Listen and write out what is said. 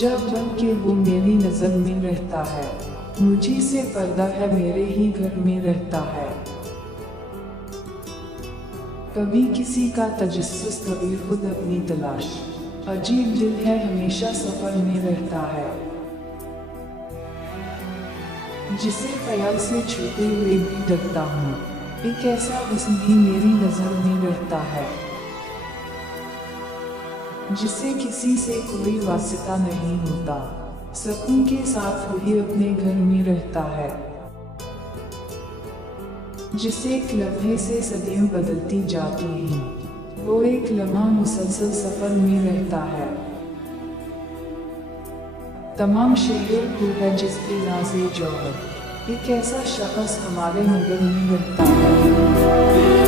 हिजाब बन के वो मेरी नजर में रहता है, मुझी से पर्दा है मेरे ही घर में रहता है। कभी किसी का तजस्सुस, कभी खुद अपनी तलाश, अजीब दिल है हमेशा सफर में रहता है। जिसे ख्याल से छूते हुए भी डरता हूँ, एक ऐसा हुस्न भी मेरी नजर में रहता है। जिसे किसी से कोई वास्ता नहीं होता, सुकून के साथ वही अपने घर में रहता है। जिसे एक लम्हे से सदियां बदलती जाती हैं, वो एक लम्हा मुसलसल सफर में रहता है। तमाम शहर को है जिसके नाज़े जौहर, एक ऐसा शख्स हमारे नगर में रहता है।